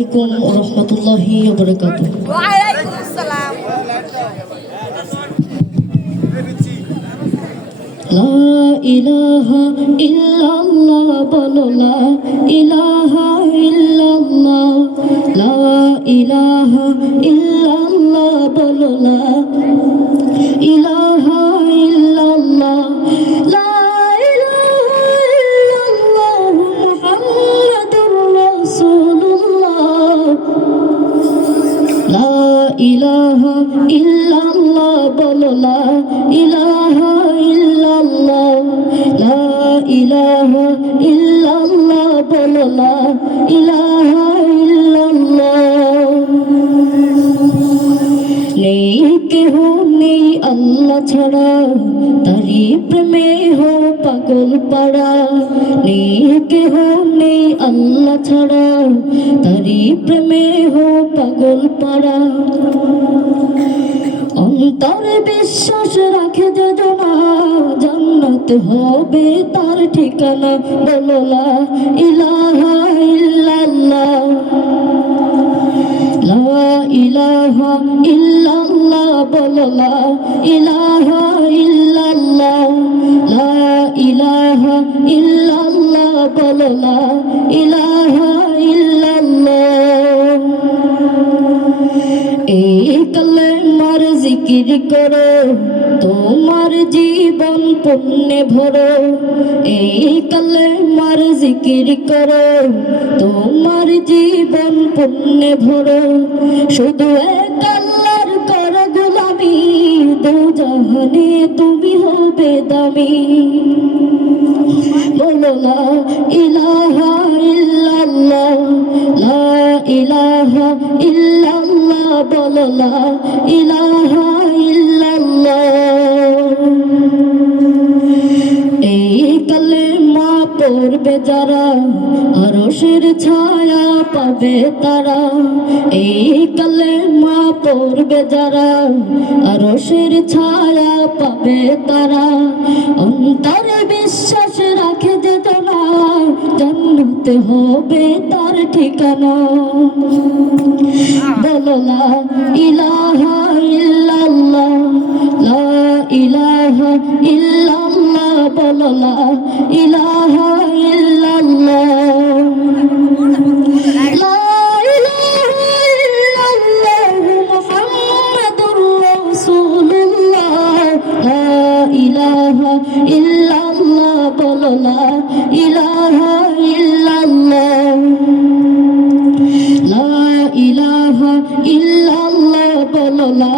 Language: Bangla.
আসসালামু আলাইকুম রহমতুল্লাহি ওয়া বারাকাতুহু। ওয়া আলাইকুম আসসালাম। লা ইলাহা ইল্লাল্লাহ বলো, লা ইলাহা ইল্লাল্লাহ। লা ইলাহা ইল্লাল্লাহ বলো, লা ইলাহা ইল্লাল্লাহ। লা ইলাহা ইল্লাল্লাহ মুহাম্মাদুর রাসূলুল্লাহ। লা ইলাহা ইল্লাল্লাহ বলো, লা ইলাহা ইল্লাল্লাহ। লা ইলাহা ইল্লাল্লাহ বলো, লা ইলাহা ইল্লাল্লাহ। নেই কেহ নেই আল্লাহ ছাড়া, তারি প্রেমে হো পাগল পাড়া। নেই কেহ নেই আল্লাহ ছাড়া, তারি প্রেমে হো পাগল পাড়া। অন্তরে বিশ্বাস রাখে যে জনা, জান্নাত হবে তার ঠিকানা। বলো, লা ইলাহা ইল্লাল্লাহ। লা ইলাহা ইল্লাল্লাহ বলো, লা ইলাহা ইল্লাল্লাহ। লা ইলাহা ইল্লাল্লাহ বলো, লা ইলাহা ইল্লাল্লাহ। এই কালেমার জিকির করো, তোমার জীবন পুণ্যে ভরো। এই কালেমার জিকির করো, তোমার জীবন পুণ্যে ভরো। শুধু এক আল্লাহর করো গোলামি, দু জাহানে তুমি হবে দামি। বলো, লা ইলাহা ইল্লাল্লাহ। লা ইলাহা ইল্লাল্লাহ বলো, লা ইলাহা ইল্লাল্লাহ। এই কালেমা পড়বে যারা, আরশের ছায়া পাবে তারা। এই কালেমা পড়বে যারা, আরশের ছায়া পাবে তারা। অন্তরে বিশ্বাস রাখে যে জানা, জান্নাত হবে তার ঠিকানা। বলো, লা ইলাহা ইল্লাল্লাহ। লা ইলাহা ইল্লাল্লাহ বলো, লা ইলাহা ইল্লাল্লাহ। লা ইলাহা ইল্লাল্লাহ মুহাম্মাদুর রাসূলুল্লাহ। লা ইলাহা ইল্লাল্লাহ বলো, লা ইলাহা ইল্লাল্লাহ। লা ইলাহা ইল্লাল্লাহ বলো, লা